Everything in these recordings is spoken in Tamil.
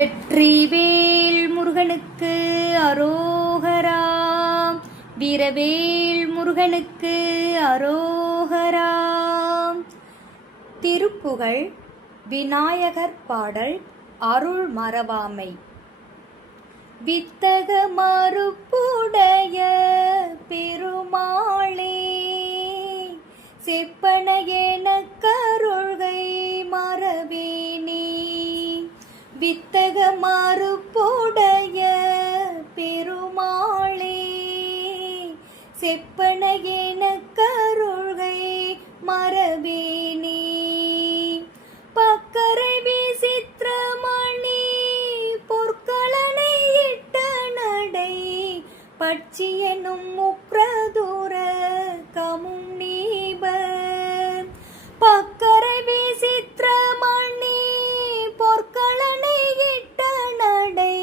வெற்றிவேல் முருகனுக்கு அரோகரா. வீரவேல் முருகனுக்கு அரோகரா. திருப்புகழ் விநாயகர் பாடல் அருள் மறவாமை. வித்தக மறுப்புடைய பெருமாளே, செப்பன எனக் கருள்கை மறவேனே. வித்தக மறுப்புடைய பெருமாளே, செப்பன எனக் கருள்கை மறவேனே. பக்கரை விசித்திரமணி பொற்களனை இட்ட நடை, பட்சி எனும் முக்ரதுர கமும் நீப. பக்கரை விசித்திரமணி பொற்களனை இட்ட நடை,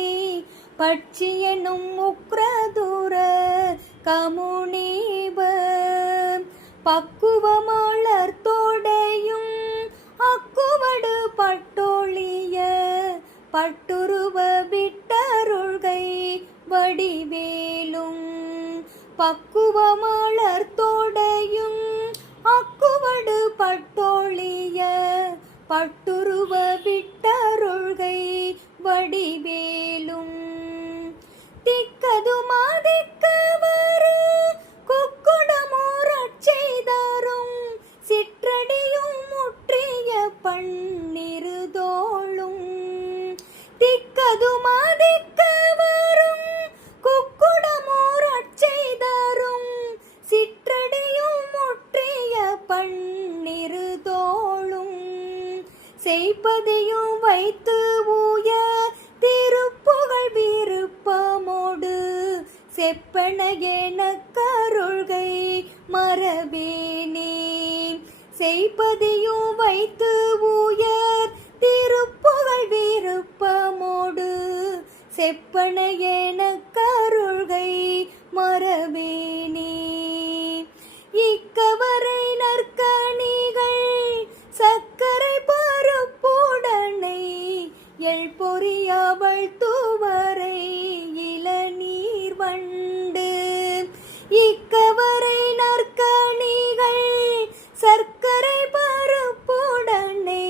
பட்சி எனும் முக்ரதுர கமுனீப. பக்குவமலர் தோடையும் அக்குவடு பட்டொழிய, பட்டுருவ விட்டருள்கை வடிவேலும். பக்குவமலர் தோடையும் அக்குவடு பட்டொழிய, பட்டுருவ விட்டருள்கை வடிவேலும். திக்கதுமா திக்கவரு கொக்குடமோரச் செய்தரும், சிற்றடியும் முற்றிய பன்னிருதோளும். திக்கதுமா திக்கவரும் கொக்குடமோரச் செய்தரும், சிற்றடியும் முற்றிய பன்னிருதோளும். செய்ப்பதையும் வைத்து ஊய திருப்புகழ் விருப்பமோடு, செப்பன எனக் கருள்கை மறவேனே. செய்ப்பதையும் வைத்து ஊயர் திருப்புகழ் விருப்பமோடு, செப்பன எனக் கருள்கை மறவேனே. இக்கவரை நற்கணிகள் சக்கரை பருப்புடனை, எள் பொறியவள் துவரை இளநீர் வண்டு. இக்கவரை நற்கணிகள் சர்க்கரை பருப்புடனை,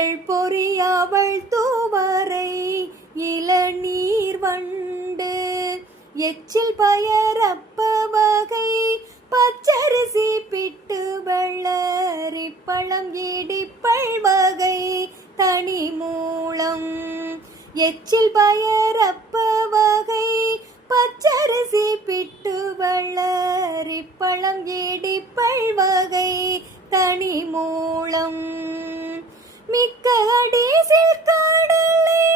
எள் பொறியவள் துவரை இளநீர் வண்டு. எச்சில் பயரப்ப வகை பச்சரிசி பிட்டு வெள்ளரிப்பழம் இடிப்பள் வகை தனி மூலம். எச்சில் பயரப்ப வகை பச்சரிசி பிட்டு வெள்ளரிப்பழம் இடிப்பள் வகை தனி மூலம். மிக்க அடிசில் கடலை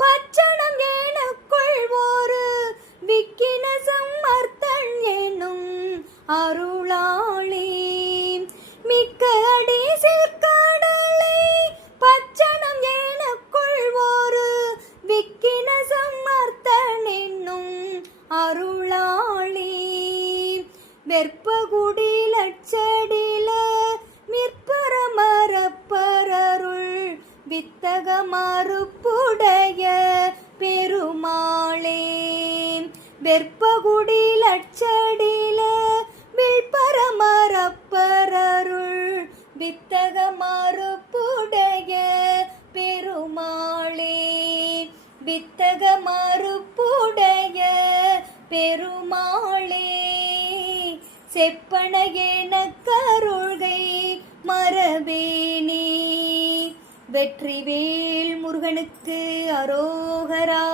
பச்சனம் எனக்குள் ஒரு, விக்கின சம்மர்த்தன் எனும் அருளாளே. மிக்க அடிசில் கடலை பச்சனம் எனக்குள் ஒரு, விக்கின சம்மர்த்தன் என்னும் அருளாளே. வெற்பகுடி லட்சடில மிற்பரமரப்பரருள், வித்தக மறுப்புடைய பெருமாளே. வெற்பகுடி லட்சடில விற்பரமரப்பரருள், வித்தக மறுப்புடைய பெருமாளே. வித்தக மறுப்புடைய பெருமாளே, செப்பன எனக் கருள்கை மறவேனே. வெற்றிவேல் முருகனுக்கு அரோகரா.